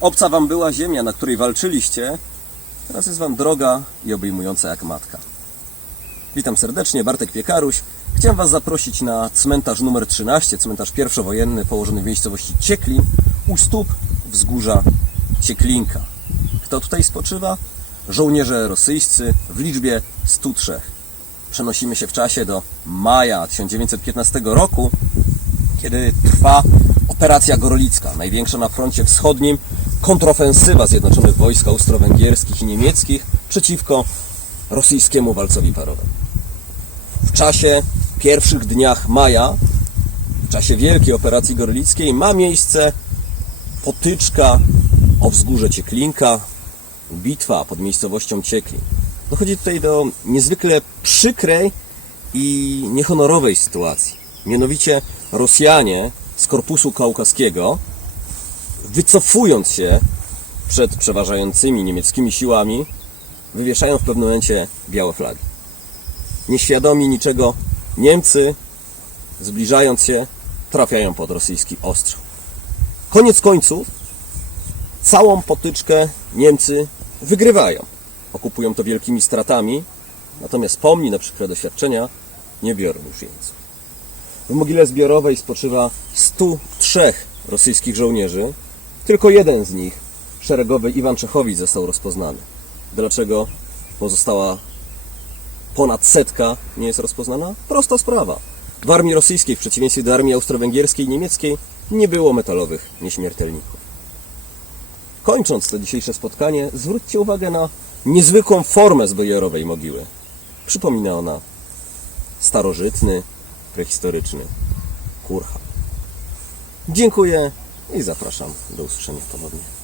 Obca wam była ziemia, na której walczyliście, teraz jest wam droga i obejmująca jak matka. Witam serdecznie, Bartek Piekaruś. Chciałem was zaprosić na cmentarz numer 13, cmentarz pierwszowojenny położony w miejscowości Cieklin, u stóp wzgórza Cieklinka. Kto tutaj spoczywa? Żołnierze rosyjscy w liczbie 103. Przenosimy się w czasie do maja 1915 roku, kiedy trwa operacja Gorlicka, największa na froncie wschodnim, kontrofensywa Zjednoczonych Wojsk Austro-Węgierskich i Niemieckich przeciwko rosyjskiemu walcowi parowemu. W czasie pierwszych dniach maja, w czasie wielkiej operacji gorlickiej, ma miejsce potyczka o wzgórze Cieklinka, bitwa pod miejscowością Cieklin. Dochodzi tutaj do niezwykle przykrej i niehonorowej sytuacji. Mianowicie Rosjanie z korpusu kaukaskiego, wycofując się przed przeważającymi niemieckimi siłami, wywieszają w pewnym momencie białe flagi. Nieświadomi niczego Niemcy, zbliżając się, trafiają pod rosyjski ostrzał. Koniec końców, całą potyczkę Niemcy wygrywają. Okupują to wielkimi stratami, natomiast pomni na przykre doświadczenia nie biorą już jeńców. W mogile zbiorowej spoczywa 103 rosyjskich żołnierzy. Tylko jeden z nich, szeregowy Iwan Czechowicz, został rozpoznany. Dlaczego pozostała ponad setka nie jest rozpoznana? Prosta sprawa. W armii rosyjskiej, w przeciwieństwie do armii austro-węgierskiej i niemieckiej, nie było metalowych nieśmiertelników. Kończąc to dzisiejsze spotkanie, zwróćcie uwagę na niezwykłą formę zbojorowej mogiły. Przypomina ona starożytny, prehistoryczny kurhan. Dziękuję i zapraszam do usłyszenia ponownie.